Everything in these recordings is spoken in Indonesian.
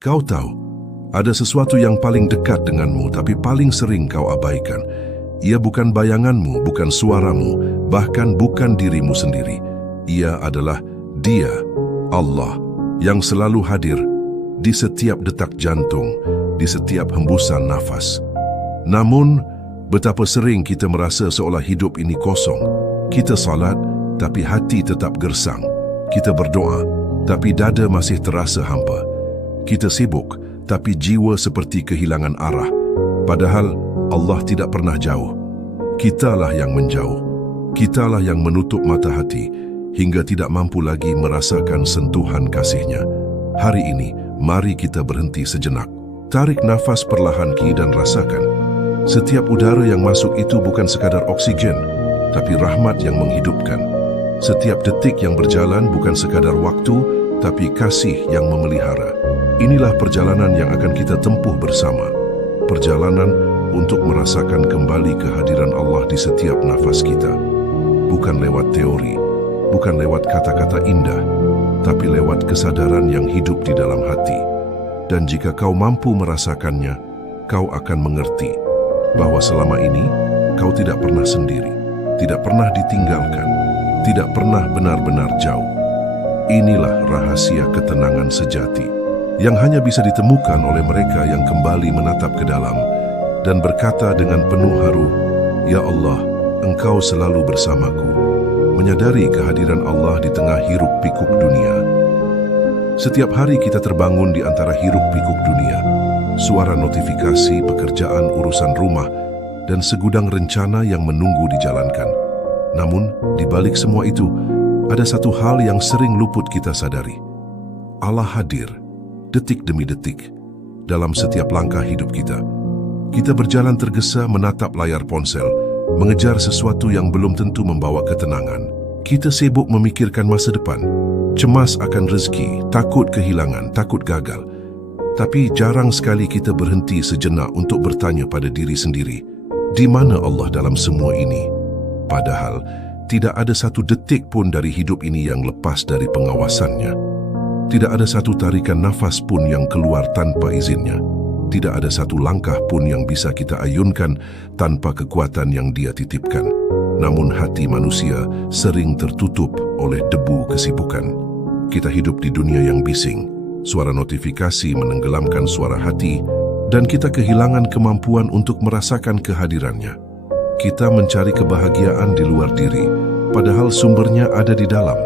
Kau tahu, ada sesuatu yang paling dekat denganmu tapi paling sering kau abaikan. Ia bukan bayanganmu, bukan suaramu, bahkan bukan dirimu sendiri. Ia adalah Dia, Allah, yang selalu hadir di setiap detak jantung, di setiap hembusan nafas. Namun, betapa sering kita merasa seolah hidup ini kosong. Kita salat, tapi hati tetap gersang. Kita berdoa, tapi dada masih terasa hampa. Kita sibuk, tapi jiwa seperti kehilangan arah. Padahal Allah tidak pernah jauh. Kitalah yang menjauh. Kitalah yang menutup mata hati hingga tidak mampu lagi merasakan sentuhan kasih-Nya. Hari ini, mari kita berhenti sejenak. Tarik nafas perlahan dan rasakan. Setiap udara yang masuk itu bukan sekadar oksigen, tapi rahmat yang menghidupkan. Setiap detik yang berjalan bukan sekadar waktu, tapi kasih yang memelihara. Inilah perjalanan yang akan kita tempuh bersama. Perjalanan untuk merasakan kembali kehadiran Allah di setiap nafas kita. Bukan lewat teori, bukan lewat kata-kata indah, tapi lewat kesadaran yang hidup di dalam hati. Dan jika kau mampu merasakannya, kau akan mengerti bahwa selama ini kau tidak pernah sendiri, tidak pernah ditinggalkan, tidak pernah benar-benar jauh. Inilah rahasia ketenangan sejati yang hanya bisa ditemukan oleh mereka yang kembali menatap ke dalam dan berkata dengan penuh haru, "Ya Allah, Engkau selalu bersamaku." Menyadari kehadiran Allah di tengah hiruk-pikuk dunia. Setiap hari kita terbangun di antara hiruk-pikuk dunia, suara notifikasi, pekerjaan, urusan rumah, dan segudang rencana yang menunggu dijalankan. Namun, di balik semua itu, ada satu hal yang sering luput kita sadari. Allah hadir, detik demi detik, dalam setiap langkah hidup kita. Kita berjalan tergesa menatap layar ponsel, mengejar sesuatu yang belum tentu membawa ketenangan. Kita sibuk memikirkan masa depan, cemas akan rezeki, takut kehilangan, takut gagal. Tapi jarang sekali kita berhenti sejenak untuk bertanya pada diri sendiri, di mana Allah dalam semua ini? Padahal, tidak ada satu detik pun dari hidup ini yang lepas dari pengawasannya. Tidak ada satu tarikan nafas pun yang keluar tanpa izinnya. Tidak ada satu langkah pun yang bisa kita ayunkan tanpa kekuatan yang Dia titipkan. Namun hati manusia sering tertutup oleh debu kesibukan. Kita hidup di dunia yang bising. Suara notifikasi menenggelamkan suara hati, dan kita kehilangan kemampuan untuk merasakan kehadirannya. Kita mencari kebahagiaan di luar diri, padahal sumbernya ada di dalam.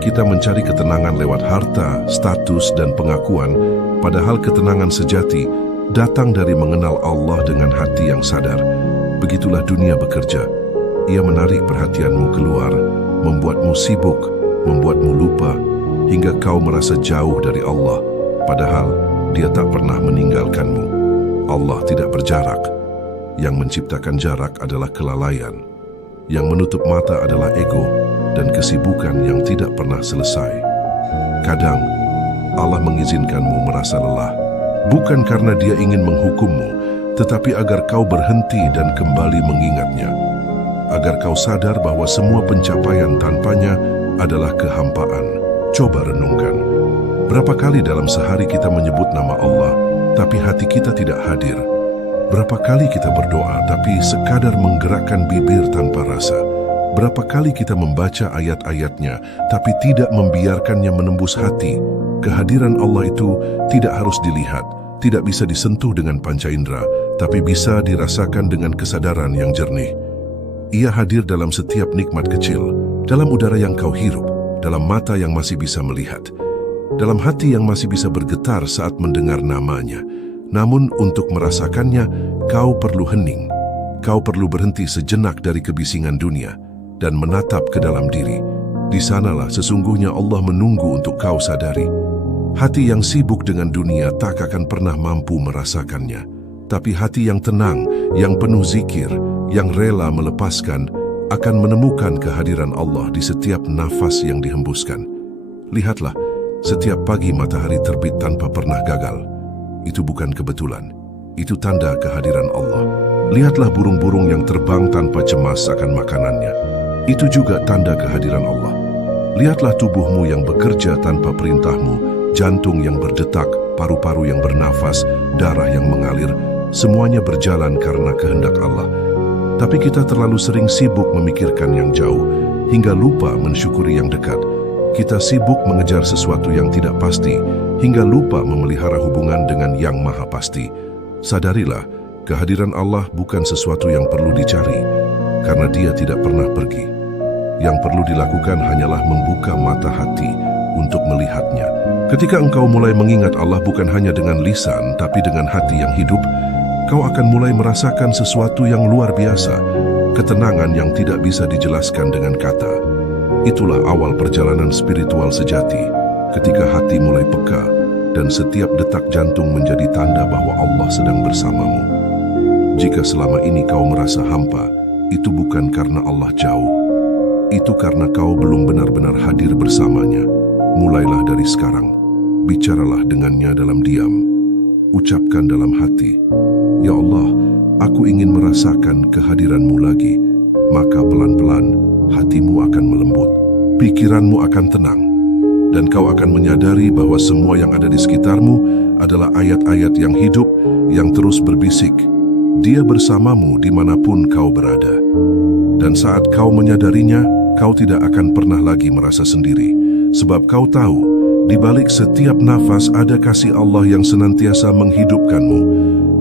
Kita mencari ketenangan lewat harta, status, dan pengakuan, padahal ketenangan sejati datang dari mengenal Allah dengan hati yang sadar. Begitulah dunia bekerja. Ia menarik perhatianmu keluar, membuatmu sibuk, membuatmu lupa, hingga kau merasa jauh dari Allah, padahal Dia tak pernah meninggalkanmu. Allah tidak berjarak. Yang menciptakan jarak adalah kelalaian. Yang menutup mata adalah ego dan kesibukan yang tidak pernah selesai. Kadang, Allah mengizinkanmu merasa lelah, bukan karena Dia ingin menghukummu, tetapi agar kau berhenti dan kembali mengingatnya. Agar kau sadar bahwa semua pencapaian tanpanya adalah kehampaan. Coba renungkan. Berapa kali dalam sehari kita menyebut nama Allah, tapi hati kita tidak hadir? Berapa kali kita berdoa, tapi sekadar menggerakkan bibir tanpa rasa? Berapa kali kita membaca ayat-ayatnya, tapi tidak membiarkannya menembus hati? Kehadiran Allah itu tidak harus dilihat, tidak bisa disentuh dengan panca indera, tapi bisa dirasakan dengan kesadaran yang jernih. Ia hadir dalam setiap nikmat kecil, dalam udara yang kau hirup, dalam mata yang masih bisa melihat, dalam hati yang masih bisa bergetar saat mendengar namanya. Namun untuk merasakannya, kau perlu hening. Kau perlu berhenti sejenak dari kebisingan dunia dan menatap ke dalam diri. Di sanalah sesungguhnya Allah menunggu untuk kau sadari. Hati yang sibuk dengan dunia tak akan pernah mampu merasakannya. Tapi hati yang tenang, yang penuh zikir, yang rela melepaskan, akan menemukan kehadiran Allah di setiap nafas yang dihembuskan. Lihatlah, setiap pagi matahari terbit tanpa pernah gagal. Itu bukan kebetulan, itu tanda kehadiran Allah. Lihatlah burung-burung yang terbang tanpa cemas akan makanannya. Itu juga tanda kehadiran Allah. Lihatlah tubuhmu yang bekerja tanpa perintahmu, jantung yang berdetak paru-paru yang bernafas, darah yang mengalir, semuanya berjalan karena kehendak Allah. Tapi kita terlalu sering sibuk memikirkan yang jauh, hingga lupa mensyukuri yang dekat. Kita sibuk mengejar sesuatu yang tidak pasti, hingga lupa memelihara hubungan dengan yang maha pasti. Sadarilah, kehadiran Allah bukan sesuatu yang perlu dicari, karena Dia tidak pernah pergi. Yang perlu dilakukan hanyalah membuka mata hati untuk melihatnya. Ketika engkau mulai mengingat Allah bukan hanya dengan lisan, tapi dengan hati yang hidup, kau akan mulai merasakan sesuatu yang luar biasa, ketenangan yang tidak bisa dijelaskan dengan kata. Itulah awal perjalanan spiritual sejati, ketika hati mulai peka dan setiap detak jantung menjadi tanda bahwa Allah sedang bersamamu. Jika selama ini kau merasa hampa, itu bukan karena Allah jauh. Itu karena kau belum benar-benar hadir bersamanya. Mulailah dari sekarang, bicaralah dengannya dalam diam. Ucapkan dalam hati, "Ya Allah, aku ingin merasakan kehadiran-Mu lagi." Maka pelan-pelan hatimu akan melembut, pikiranmu akan tenang, dan kau akan menyadari bahwa semua yang ada di sekitarmu adalah ayat-ayat yang hidup yang terus berbisik, "Dia bersamamu dimanapun kau berada." Dan saat kau menyadarinya, kau tidak akan pernah lagi merasa sendiri, sebab kau tahu, di balik setiap nafas ada kasih Allah yang senantiasa menghidupkanmu.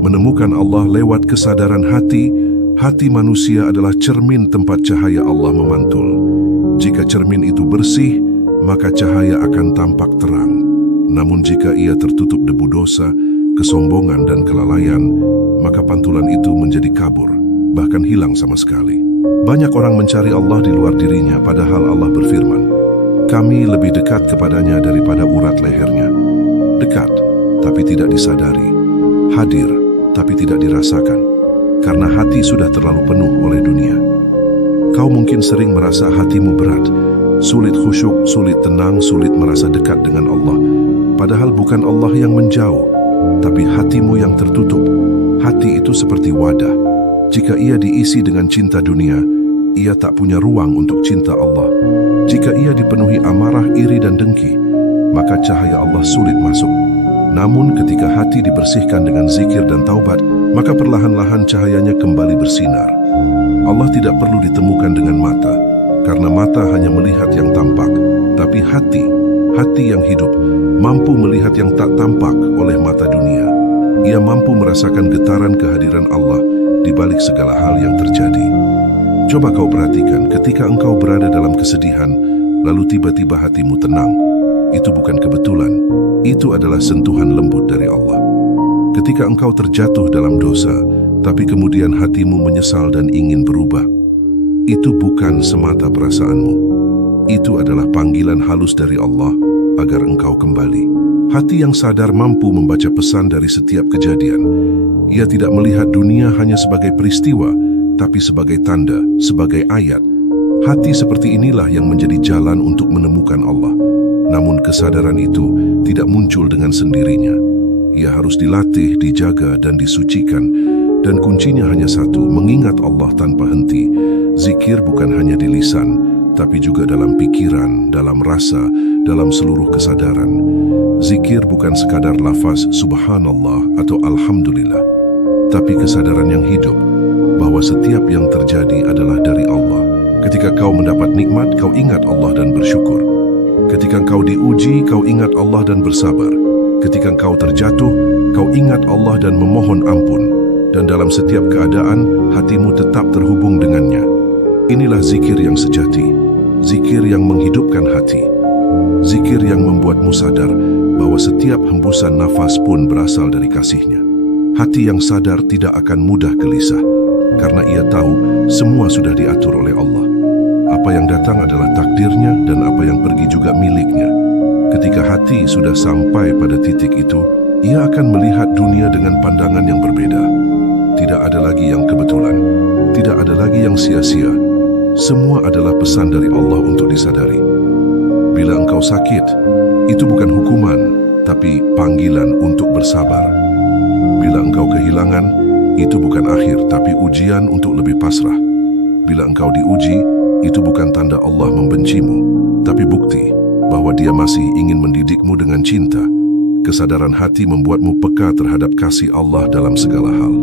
Menemukan Allah lewat kesadaran hati, hati manusia adalah cermin tempat cahaya Allah memantul. Jika cermin itu bersih, maka cahaya akan tampak terang. Namun jika ia tertutup debu dosa, kesombongan dan kelalaian, maka pantulan itu menjadi kabur, bahkan hilang sama sekali. Banyak orang mencari Allah di luar dirinya, padahal Allah berfirman, "Kami lebih dekat kepadanya daripada urat lehernya." Dekat, tapi tidak disadari. Hadir, tapi tidak dirasakan. Karena hati sudah terlalu penuh oleh dunia. Kau mungkin sering merasa hatimu berat, sulit khusyuk, sulit tenang, sulit merasa dekat dengan Allah. Padahal bukan Allah yang menjauh, tapi hatimu yang tertutup. Hati itu seperti wadah. Jika ia diisi dengan cinta dunia, ia tak punya ruang untuk cinta Allah. Jika ia dipenuhi amarah, iri dan dengki, maka cahaya Allah sulit masuk. Namun ketika hati dibersihkan dengan zikir dan taubat, maka perlahan-lahan cahayanya kembali bersinar. Allah tidak perlu ditemukan dengan mata, karena mata hanya melihat yang tampak. Tapi hati yang hidup, mampu melihat yang tak tampak oleh mata dunia. Ia mampu merasakan getaran kehadiran Allah di balik segala hal yang terjadi. Coba kau perhatikan, ketika engkau berada dalam kesedihan, lalu tiba-tiba hatimu tenang. Itu bukan kebetulan, itu adalah sentuhan lembut dari Allah. Ketika engkau terjatuh dalam dosa, tapi kemudian hatimu menyesal dan ingin berubah, itu bukan semata perasaanmu. Itu adalah panggilan halus dari Allah agar engkau kembali. Hati yang sadar mampu membaca pesan dari setiap kejadian. Ia tidak melihat dunia hanya sebagai peristiwa, tapi sebagai tanda, sebagai ayat. Hati seperti inilah yang menjadi jalan untuk menemukan Allah. Namun kesadaran itu tidak muncul dengan sendirinya. Ia harus dilatih, dijaga, dan disucikan. Dan kuncinya hanya satu, mengingat Allah tanpa henti. Zikir bukan hanya di lisan, tapi juga dalam pikiran, dalam rasa, dalam seluruh kesadaran. Zikir bukan sekadar lafaz subhanallah atau alhamdulillah, tapi kesadaran yang hidup bahwa setiap yang terjadi adalah dari Allah. Ketika kau mendapat nikmat, kau ingat Allah dan bersyukur. Ketika kau diuji, kau ingat Allah dan bersabar. Ketika kau terjatuh, kau ingat Allah dan memohon ampun. Dan dalam setiap keadaan, hatimu tetap terhubung dengannya. Inilah zikir yang sejati, zikir yang menghidupkan hati, zikir yang membuatmu sadar bahwa setiap hembusan nafas pun berasal dari kasih-Nya. Hati yang sadar tidak akan mudah gelisah, karena ia tahu semua sudah diatur oleh Allah. Apa yang datang adalah takdirnya dan apa yang pergi juga miliknya. Ketika hati sudah sampai pada titik itu, ia akan melihat dunia dengan pandangan yang berbeda. Tidak ada lagi yang kebetulan, tidak ada lagi yang sia-sia. Semua adalah pesan dari Allah untuk disadari. Bila engkau sakit, itu bukan hukuman, tapi panggilan untuk bersabar. Bila engkau kehilangan, itu bukan akhir, tapi ujian untuk lebih pasrah. Bila engkau diuji, itu bukan tanda Allah membencimu, tapi bukti bahwa Dia masih ingin mendidikmu dengan cinta. Kesadaran hati membuatmu peka terhadap kasih Allah dalam segala hal.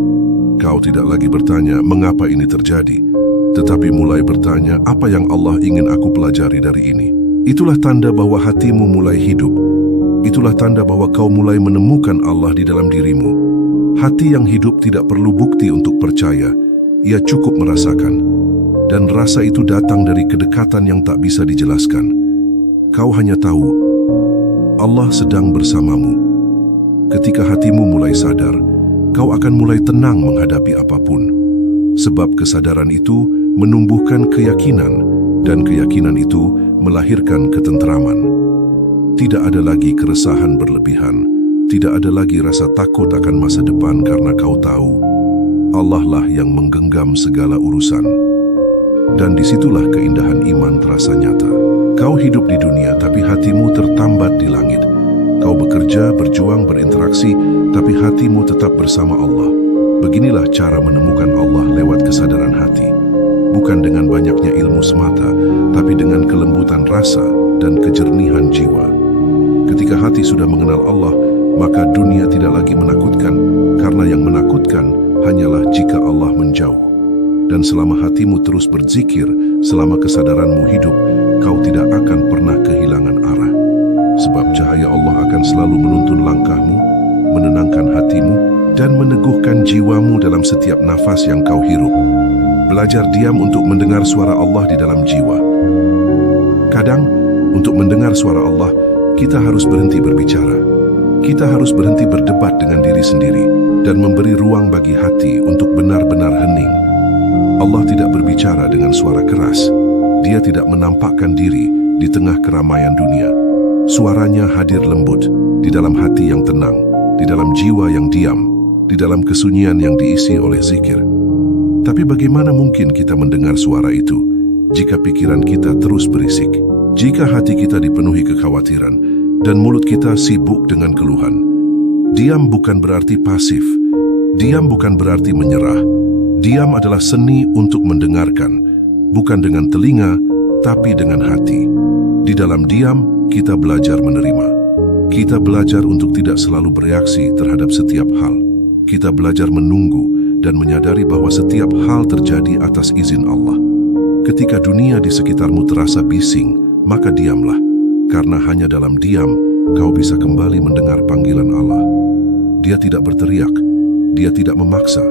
Kau tidak lagi bertanya, mengapa ini terjadi? Tetapi mulai bertanya, apa yang Allah ingin aku pelajari dari ini? Itulah tanda bahwa hatimu mulai hidup. Itulah tanda bahwa kau mulai menemukan Allah di dalam dirimu. Hati yang hidup tidak perlu bukti untuk percaya. Ia cukup merasakan. Dan rasa itu datang dari kedekatan yang tak bisa dijelaskan. Kau hanya tahu, Allah sedang bersamamu. Ketika hatimu mulai sadar, kau akan mulai tenang menghadapi apapun. Sebab kesadaran itu menumbuhkan keyakinan, dan keyakinan itu melahirkan ketenteraman. Tidak ada lagi keresahan berlebihan, tidak ada lagi rasa takut akan masa depan karena kau tahu, Allah lah yang menggenggam segala urusan. Dan disitulah keindahan iman terasa nyata. Kau hidup di dunia tapi hatimu tertambat di langit. Kau bekerja, berjuang, berinteraksi, tapi hatimu tetap bersama Allah. Beginilah cara menemukan Allah lewat kesadaran hati. Bukan dengan banyaknya ilmu semata, tapi dengan kelembutan rasa dan kejernihan jiwa. Ketika hati sudah mengenal Allah, maka dunia tidak lagi menakutkan, karena yang menakutkan hanyalah jika Allah menjauh. Dan selama hatimu terus berzikir, selama kesadaranmu hidup, kau tidak akan pernah kehilangan arah. Sebab cahaya Allah akan selalu menuntun langkahmu, menenangkan hatimu, dan meneguhkan jiwamu dalam setiap nafas yang kau hirup. Belajar diam untuk mendengar suara Allah di dalam jiwa. Kadang, untuk mendengar suara Allah, kita harus berhenti berbicara. Kita harus berhenti berdebat dengan diri sendiri dan memberi ruang bagi hati untuk benar-benar hening. Allah tidak berbicara dengan suara keras. Dia tidak menampakkan diri di tengah keramaian dunia. Suaranya hadir lembut, di dalam hati yang tenang, di dalam jiwa yang diam, di dalam kesunyian yang diisi oleh zikir. Tapi bagaimana mungkin kita mendengar suara itu jika pikiran kita terus berisik, jika hati kita dipenuhi kekhawatiran, dan mulut kita sibuk dengan keluhan? Diam bukan berarti pasif. Diam bukan berarti menyerah. Diam adalah seni untuk mendengarkan, bukan dengan telinga, tapi dengan hati. Di dalam diam, kita belajar menerima. Kita belajar untuk tidak selalu bereaksi terhadap setiap hal. Kita belajar menunggu dan menyadari bahwa setiap hal terjadi atas izin Allah. Ketika dunia di sekitarmu terasa bising, maka diamlah. Karena hanya dalam diam, kau bisa kembali mendengar panggilan Allah. Dia tidak berteriak, dia tidak memaksa.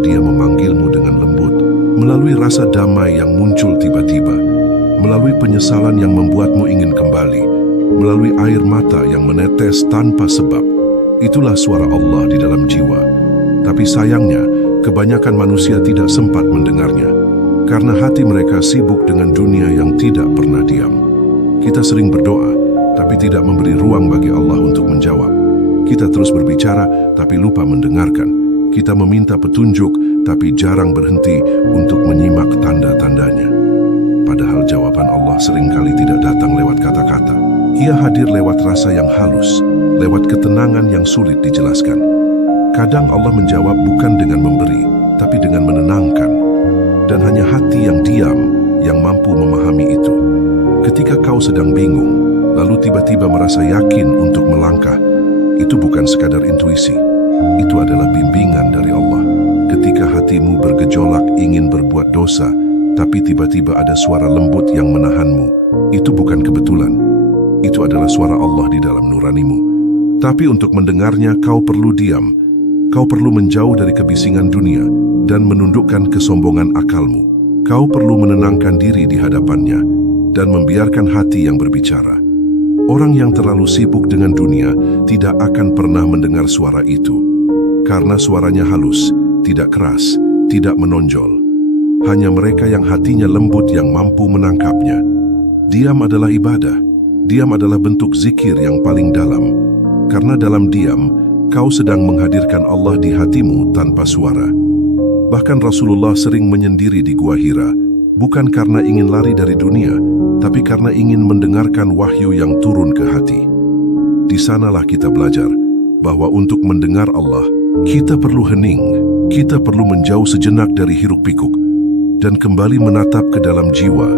Dia memanggilmu dengan lembut, melalui rasa damai yang muncul tiba-tiba, melalui penyesalan yang membuatmu ingin kembali, melalui air mata yang menetes tanpa sebab. Itulah suara Allah di dalam jiwa. Tapi sayangnya, kebanyakan manusia tidak sempat mendengarnya, karena hati mereka sibuk dengan dunia yang tidak pernah diam. Kita sering berdoa, tapi tidak memberi ruang bagi Allah untuk menjawab. Kita terus berbicara, tapi lupa mendengarkan. Kita meminta petunjuk, tapi jarang berhenti untuk menyimak tanda-tandanya. Padahal jawaban Allah seringkali tidak datang lewat kata-kata. Ia hadir lewat rasa yang halus, lewat ketenangan yang sulit dijelaskan. Kadang Allah menjawab bukan dengan memberi, tapi dengan menenangkan. Dan hanya hati yang diam yang mampu memahami itu. Ketika kau sedang bingung, lalu tiba-tiba merasa yakin untuk melangkah, itu bukan sekadar intuisi. Itu adalah bimbingan dari Allah. Ketika hatimu bergejolak ingin berbuat dosa, tapi tiba-tiba ada suara lembut yang menahanmu, itu bukan kebetulan. Itu adalah suara Allah di dalam nuranimu. Tapi untuk mendengarnya kau perlu diam. Kau perlu menjauh dari kebisingan dunia dan menundukkan kesombongan akalmu. Kau perlu menenangkan diri di hadapannya dan membiarkan hati yang berbicara. Orang yang terlalu sibuk dengan dunia tidak akan pernah mendengar suara itu. Karena suaranya halus, tidak keras, tidak menonjol. Hanya mereka yang hatinya lembut yang mampu menangkapnya. Diam adalah ibadah. Diam adalah bentuk zikir yang paling dalam. Karena dalam diam, kau sedang menghadirkan Allah di hatimu tanpa suara. Bahkan Rasulullah sering menyendiri di Gua Hira, bukan karena ingin lari dari dunia, tapi karena ingin mendengarkan wahyu yang turun ke hati. Di sanalah kita belajar bahwa untuk mendengar Allah, kita perlu hening, kita perlu menjauh sejenak dari hiruk-pikuk, dan kembali menatap ke dalam jiwa.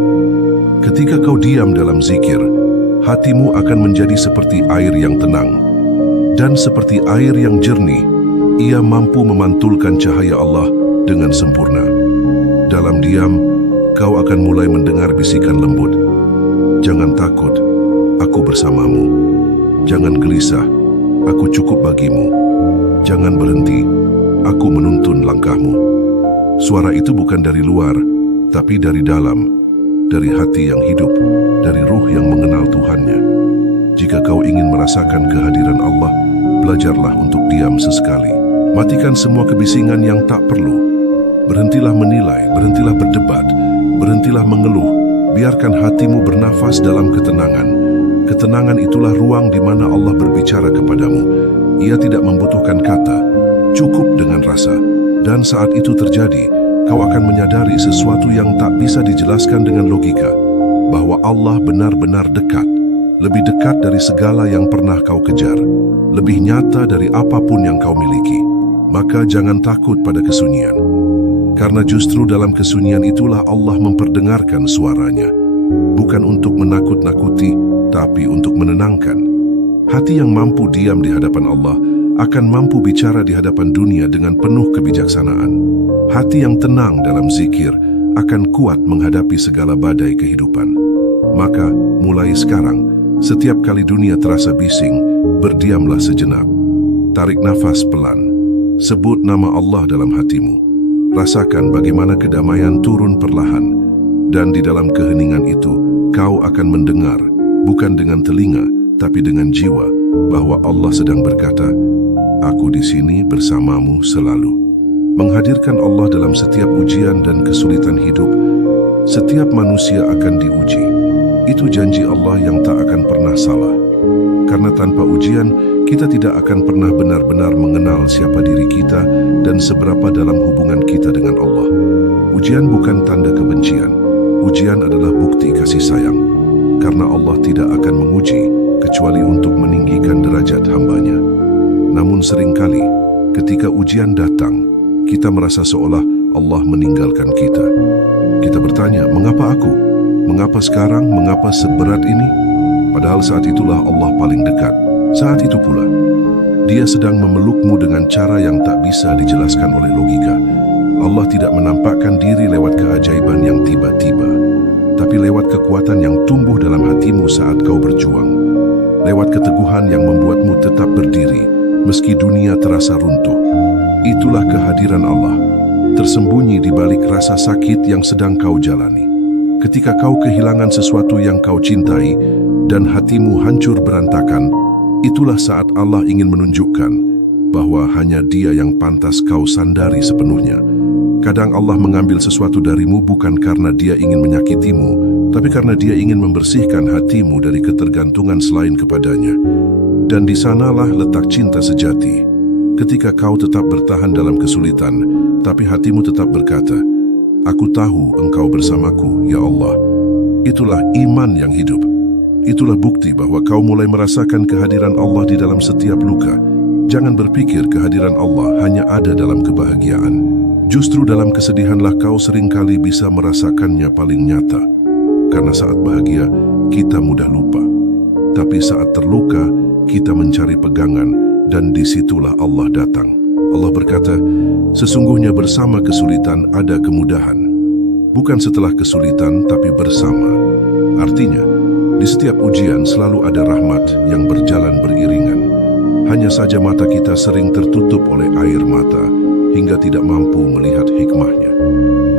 Ketika kau diam dalam zikir, hatimu akan menjadi seperti air yang tenang. Dan seperti air yang jernih, ia mampu memantulkan cahaya Allah dengan sempurna. Dalam diam, kau akan mulai mendengar bisikan lembut. Jangan takut, aku bersamamu. Jangan gelisah, aku cukup bagimu. Jangan berhenti, aku menuntun langkahmu. Suara itu bukan dari luar, tapi dari dalam, dari hati yang hidup, dari ruh yang mengenal Tuhannya. Jika kau ingin merasakan kehadiran Allah, belajarlah untuk diam sesekali. Matikan semua kebisingan yang tak perlu. Berhentilah menilai, berhentilah berdebat, berhentilah mengeluh. Biarkan hatimu bernafas dalam ketenangan. Ketenangan itulah ruang di mana Allah berbicara kepadamu. Ia tidak membutuhkan kata, cukup dengan rasa. Dan saat itu terjadi, kau akan menyadari sesuatu yang tak bisa dijelaskan dengan logika, bahwa Allah benar-benar dekat, lebih dekat dari segala yang pernah kau kejar, lebih nyata dari apapun yang kau miliki. Maka jangan takut pada kesunyian, karena justru dalam kesunyian itulah Allah memperdengarkan suaranya, bukan untuk menakut-nakuti, tapi untuk menenangkan. Hati yang mampu diam di hadapan Allah akan mampu bicara di hadapan dunia dengan penuh kebijaksanaan. Hati yang tenang dalam zikir akan kuat menghadapi segala badai kehidupan. Maka mulai sekarang, setiap kali dunia terasa bising, berdiamlah sejenak. Tarik nafas pelan. Sebut nama Allah dalam hatimu. Rasakan bagaimana kedamaian turun perlahan. Dan di dalam keheningan itu, kau akan mendengar, bukan dengan telinga, tapi dengan jiwa, bahwa Allah sedang berkata, "Aku di sini bersamamu selalu." Menghadirkan Allah dalam setiap ujian dan kesulitan hidup. Setiap manusia akan diuji. Itu janji Allah yang tak akan pernah salah. Karena tanpa ujian, kita tidak akan pernah benar-benar mengenal siapa diri kita dan seberapa dalam hubungan kita dengan Allah. Ujian bukan tanda kebencian. Ujian adalah bukti kasih sayang. Karena Allah tidak akan menguji kecuali untuk meninggikan derajat hambanya. Namun seringkali, ketika ujian datang, kita merasa seolah Allah meninggalkan kita. Kita bertanya, mengapa aku? Mengapa sekarang? Mengapa seberat ini? Padahal saat itulah Allah paling dekat. Saat itu pula, Dia sedang memelukmu dengan cara yang tak bisa dijelaskan oleh logika. Allah tidak menampakkan diri lewat keajaiban yang tiba-tiba, tapi lewat kekuatan yang tumbuh dalam hatimu saat kau berjuang. Lewat keteguhan yang membuatmu tetap berdiri, meski dunia terasa runtuh. Itulah kehadiran Allah, tersembunyi di balik rasa sakit yang sedang kau jalani. Ketika kau kehilangan sesuatu yang kau cintai, dan hatimu hancur berantakan, itulah saat Allah ingin menunjukkan bahwa hanya Dia yang pantas kau sandari sepenuhnya. Kadang Allah mengambil sesuatu darimu bukan karena Dia ingin menyakitimu, tapi karena Dia ingin membersihkan hatimu dari ketergantungan selain kepadanya. Dan di sanalah letak cinta sejati. Ketika kau tetap bertahan dalam kesulitan, tapi hatimu tetap berkata, "Aku tahu Engkau bersamaku, ya Allah." Itulah iman yang hidup. Itulah bukti bahwa kau mulai merasakan kehadiran Allah di dalam setiap luka. Jangan berpikir kehadiran Allah hanya ada dalam kebahagiaan. Justru dalam kesedihanlah kau seringkali bisa merasakannya paling nyata. Karena saat bahagia, kita mudah lupa. Tapi saat terluka, kita mencari pegangan, dan disitulah Allah datang. Allah berkata, "Sesungguhnya bersama kesulitan ada kemudahan." Bukan setelah kesulitan, tapi bersama. Artinya, di setiap ujian selalu ada rahmat yang berjalan beriringan. Hanya saja mata kita sering tertutup oleh air mata hingga tidak mampu melihat hikmahnya.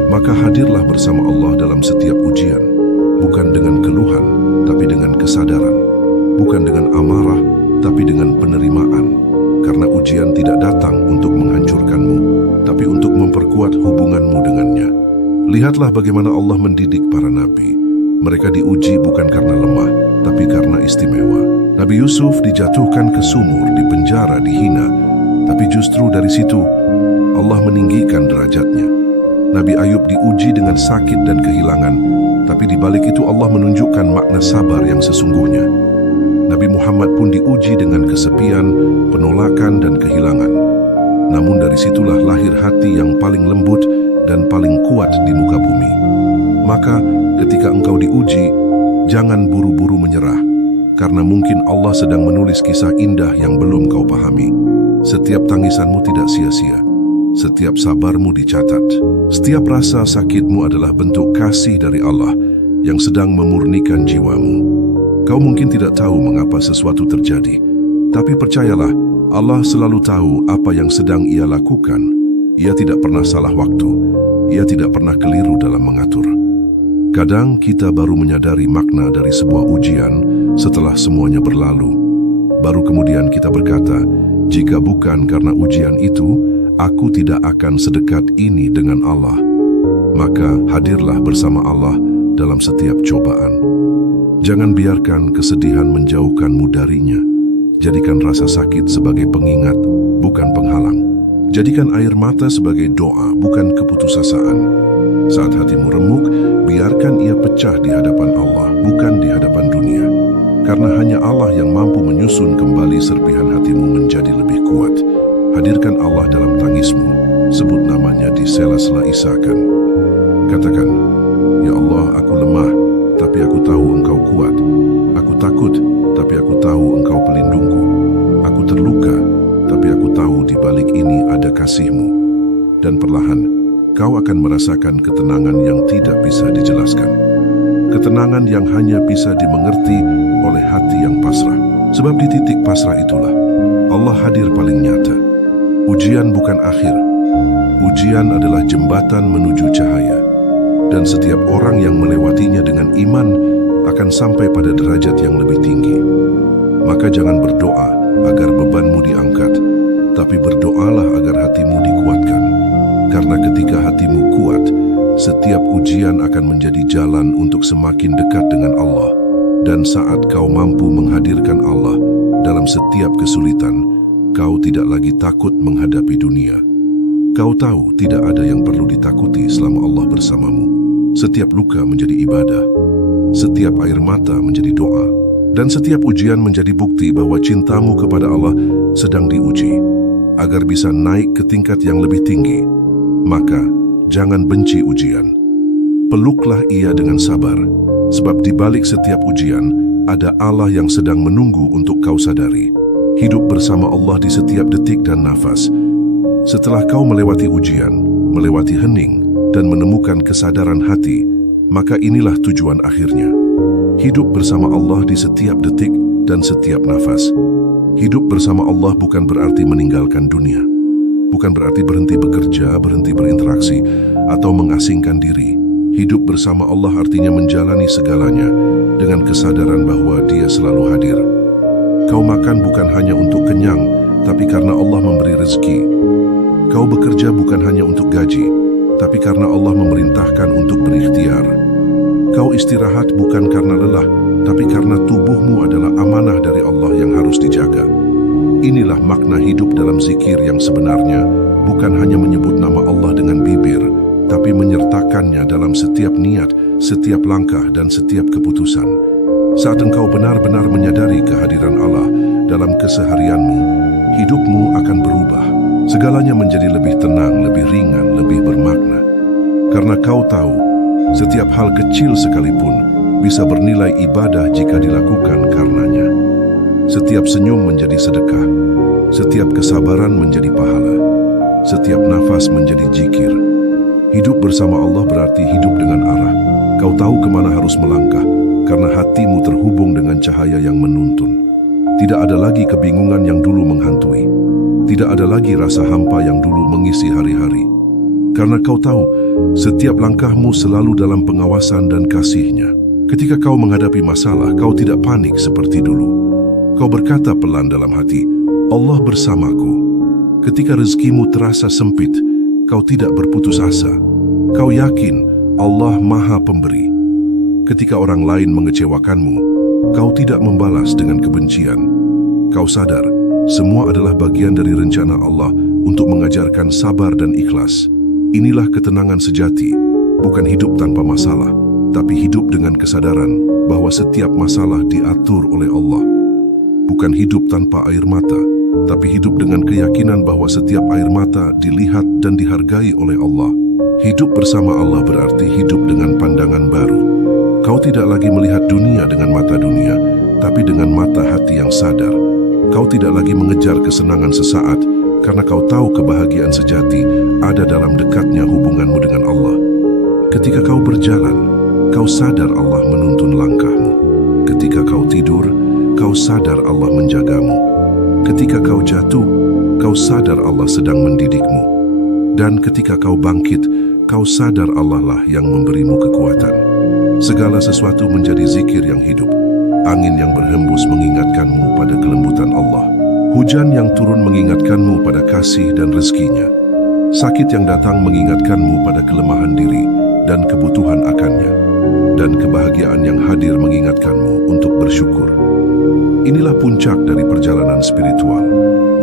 Maka hadirlah bersama Allah dalam setiap ujian, bukan dengan keluhan, tapi dengan kesadaran. Bukan dengan amarah, tapi dengan penerimaan. Karena ujian tidak datang untuk menghancurkanmu, tapi untuk memperkuat hubunganmu dengannya. Lihatlah bagaimana Allah mendidik para nabi. Mereka diuji bukan karena lemah, tapi karena istimewa. Nabi Yusuf dijatuhkan ke sumur, dipenjara, dihina. Tapi justru dari situ, Allah meninggikan derajatnya. Nabi Ayub diuji dengan sakit dan kehilangan, tapi di balik itu Allah menunjukkan makna sabar yang sesungguhnya. Nabi Muhammad pun diuji dengan kesepian, penolakan, dan kehilangan. Namun dari situlah lahir hati yang paling lembut dan paling kuat di muka bumi. Maka ketika engkau diuji, jangan buru-buru menyerah. karena mungkin Allah sedang menulis kisah indah yang belum kau pahami. Setiap tangisanmu tidak sia-sia. Setiap sabarmu dicatat. Setiap rasa sakitmu adalah bentuk kasih dari Allah yang sedang memurnikan jiwamu. Kau mungkin tidak tahu mengapa sesuatu terjadi, tapi percayalah, Allah selalu tahu apa yang sedang Ia lakukan. Ia tidak pernah salah waktu. Ia tidak pernah keliru dalam mengatur. Kadang kita baru menyadari makna dari sebuah ujian setelah semuanya berlalu. Baru kemudian kita berkata, jika bukan karena ujian itu, aku tidak akan sedekat ini dengan Allah. Maka hadirlah bersama Allah dalam setiap cobaan. Jangan biarkan kesedihan menjauhkanmu darinya. Jadikan rasa sakit sebagai pengingat, bukan penghalang. Jadikan air mata sebagai doa, bukan keputusasaan. Saat hatimu remuk, biarkan ia pecah di hadapan Allah, bukan di hadapan dunia. Karena hanya Allah yang mampu menyusun kembali serpihan hatimu menjadi lebih kuat. Hadirkan Allah dalam tangismu, sebut namanya di sela-sela isakan. Katakan, ya Allah, aku lemah, tapi aku tahu Engkau kuat. Aku takut, tapi aku tahu Engkau pelindungku. Aku terluka, tapi aku tahu di balik ini ada kasih-Mu. Dan perlahan, kau akan merasakan ketenangan yang tidak bisa dijelaskan. Ketenangan yang hanya bisa dimengerti oleh hati yang pasrah. Sebab di titik pasrah itulah, Allah hadir paling nyata. Ujian bukan akhir. Ujian adalah jembatan menuju cahaya. Dan setiap orang yang melewatinya dengan iman akan sampai pada derajat yang lebih tinggi. Maka jangan berdoa agar bebanmu diangkat, tapi berdoalah agar hatimu dikuatkan. Karena ketika hatimu kuat, setiap ujian akan menjadi jalan untuk semakin dekat dengan Allah. Dan saat kau mampu menghadirkan Allah dalam setiap kesulitan, kau tidak lagi takut menghadapi dunia. Kau tahu tidak ada yang perlu ditakuti selama Allah bersamamu. Setiap luka menjadi ibadah, setiap air mata menjadi doa, dan setiap ujian menjadi bukti bahwa cintamu kepada Allah sedang diuji, agar bisa naik ke tingkat yang lebih tinggi. Maka, jangan benci ujian. Peluklah ia dengan sabar, sebab di balik setiap ujian, ada Allah yang sedang menunggu untuk kau sadari. Hidup bersama Allah di setiap detik dan nafas. Setelah kau melewati ujian, melewati hening, dan menemukan kesadaran hati, maka inilah tujuan akhirnya. Hidup bersama Allah di setiap detik dan setiap nafas. Hidup bersama Allah bukan berarti meninggalkan dunia. Bukan berarti berhenti bekerja, berhenti berinteraksi, atau mengasingkan diri. Hidup bersama Allah artinya menjalani segalanya dengan kesadaran bahwa Dia selalu hadir. Kau makan bukan hanya untuk kenyang, tapi karena Allah memberi rezeki. Kau bekerja bukan hanya untuk gaji, tapi karena Allah memerintahkan untuk berikhtiar. Kau istirahat bukan karena lelah, tapi karena tubuhmu adalah amanah dari Allah yang harus dijaga. Inilah makna hidup dalam zikir yang sebenarnya, bukan hanya menyebut nama Allah dengan bibir, tapi menyertakannya dalam setiap niat, setiap langkah, dan setiap keputusan. Saat engkau benar-benar menyadari kehadiran Allah dalam keseharianmu, hidupmu akan berubah. Segalanya menjadi lebih tenang, lebih ringan, lebih bermakna. Karena kau tahu, setiap hal kecil sekalipun bisa bernilai ibadah jika dilakukan karenanya. Setiap senyum menjadi sedekah, setiap kesabaran menjadi pahala, setiap nafas menjadi zikir. Hidup bersama Allah berarti hidup dengan arah. Kau tahu kemana harus melangkah, karena hatimu terhubung dengan cahaya yang menuntun. Tidak ada lagi kebingungan yang dulu menghantui. Tidak ada lagi rasa hampa yang dulu mengisi hari-hari. Karena kau tahu, setiap langkahmu selalu dalam pengawasan dan kasih-Nya. Ketika kau menghadapi masalah, kau tidak panik seperti dulu. Kau berkata pelan dalam hati, Allah bersamaku. Ketika rezekimu terasa sempit, kau tidak berputus asa. Kau yakin Allah Maha Pemberi. Ketika orang lain mengecewakanmu, kau tidak membalas dengan kebencian. Kau sadar, semua adalah bagian dari rencana Allah untuk mengajarkan sabar dan ikhlas. Inilah ketenangan sejati, bukan hidup tanpa masalah, tapi hidup dengan kesadaran bahwa setiap masalah diatur oleh Allah. Bukan hidup tanpa air mata, tapi hidup dengan keyakinan bahwa setiap air mata dilihat dan dihargai oleh Allah. Hidup bersama Allah berarti hidup dengan pandangan baru. Kau tidak lagi melihat dunia dengan mata dunia, tapi dengan mata hati yang sadar. Kau tidak lagi mengejar kesenangan sesaat, karena kau tahu kebahagiaan sejati ada dalam dekatnya hubunganmu dengan Allah. Ketika kau berjalan, kau sadar Allah menuntun langkahmu. Ketika kau tidur, kau sadar Allah menjagamu. Ketika kau jatuh, kau sadar Allah sedang mendidikmu. Dan ketika kau bangkit, kau sadar Allah lah yang memberimu kekuatan. Segala sesuatu menjadi zikir yang hidup. Angin yang berhembus mengingatkanmu pada kelembutan Allah. Hujan yang turun mengingatkanmu pada kasih dan rezekinya. Sakit yang datang mengingatkanmu pada kelemahan diri dan kebutuhan akannya. Dan kebahagiaan yang hadir mengingatkanmu untuk bersyukur. Inilah puncak dari perjalanan spiritual,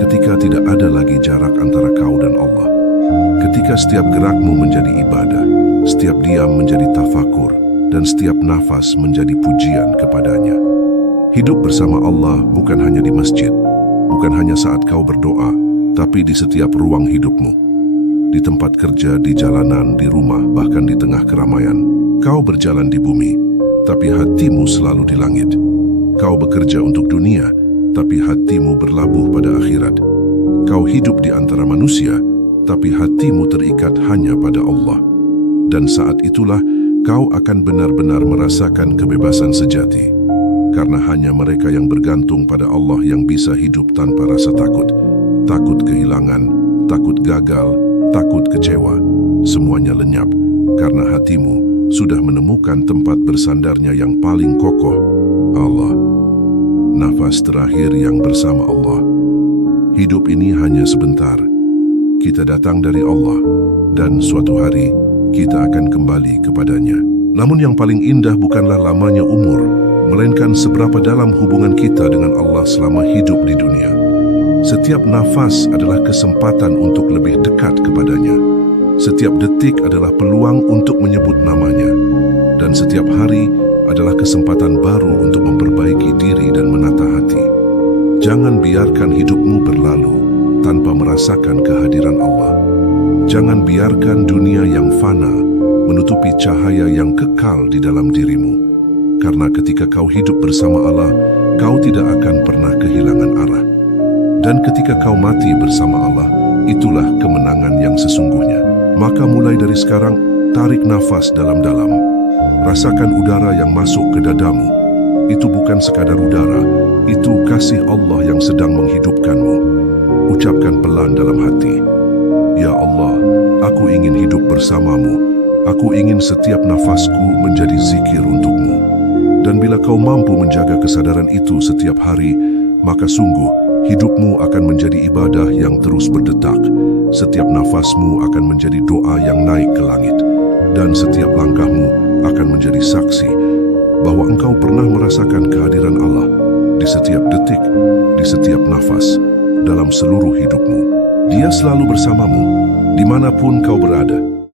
ketika tidak ada lagi jarak antara kau dan Allah. Ketika setiap gerakmu menjadi ibadah, setiap diam menjadi tafakur, dan setiap nafas menjadi pujian kepadanya. Hidup bersama Allah bukan hanya di masjid, bukan hanya saat kau berdoa, tapi di setiap ruang hidupmu. Di tempat kerja, di jalanan, di rumah, bahkan di tengah keramaian. Kau berjalan di bumi, tapi hatimu selalu di langit. Kau bekerja untuk dunia, tapi hatimu berlabuh pada akhirat. Kau hidup di antara manusia, tapi hatimu terikat hanya pada Allah. Dan saat itulah kau akan benar-benar merasakan kebebasan sejati. Karena hanya mereka yang bergantung pada Allah yang bisa hidup tanpa rasa takut. Takut kehilangan, takut gagal, takut kecewa. Semuanya lenyap karena hatimu sudah menemukan tempat bersandarnya yang paling kokoh, Allah. Nafas terakhir yang bersama Allah. Hidup ini hanya sebentar. Kita datang dari Allah, dan suatu hari kita akan kembali kepadanya. Namun yang paling indah bukanlah lamanya umur, melainkan seberapa dalam hubungan kita dengan Allah selama hidup di dunia. Setiap nafas adalah kesempatan untuk lebih dekat kepadanya. Setiap detik adalah peluang untuk menyebut namanya. Dan setiap hari adalah kesempatan baru untuk memperbaiki diri dan menata hati. Jangan biarkan hidupmu berlalu tanpa merasakan kehadiran Allah. Jangan biarkan dunia yang fana menutupi cahaya yang kekal di dalam dirimu. Karena ketika kau hidup bersama Allah, kau tidak akan pernah kehilangan arah. Dan ketika kau mati bersama Allah, itulah kemenangan yang sesungguhnya. Maka mulai dari sekarang, tarik nafas dalam-dalam. Rasakan udara yang masuk ke dadamu. Itu bukan sekadar udara, itu kasih Allah yang sedang menghidupkanmu. Ucapkan pelan dalam hati, "Ya Allah, aku ingin hidup bersamamu. Aku ingin setiap nafasku menjadi zikir untukmu." Dan bila kau mampu menjaga kesadaran itu setiap hari, maka sungguh hidupmu akan menjadi ibadah yang terus berdetak. Setiap nafasmu akan menjadi doa yang naik ke langit. Dan setiap langkahmu akan menjadi saksi bahwa engkau pernah merasakan kehadiran Allah di setiap detik, di setiap nafas, dalam seluruh hidupmu. Dia selalu bersamamu, dimanapun kau berada.